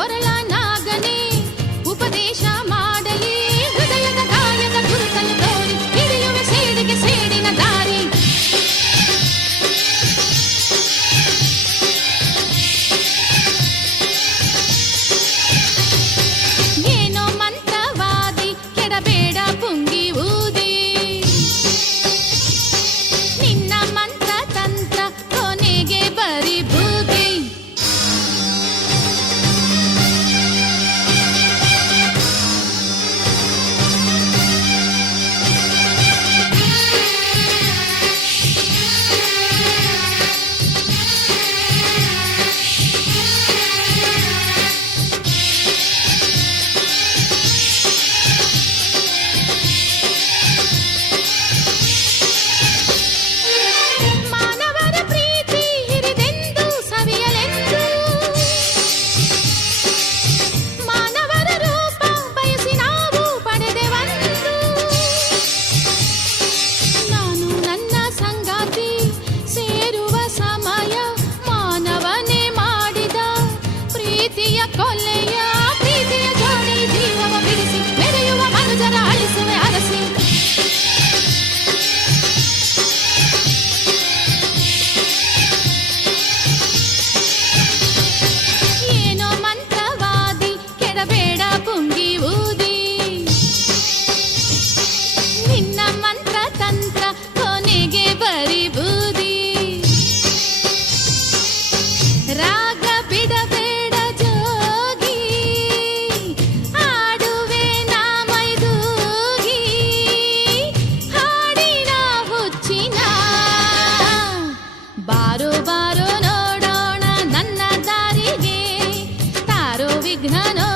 Ora lá. listening. विघ्न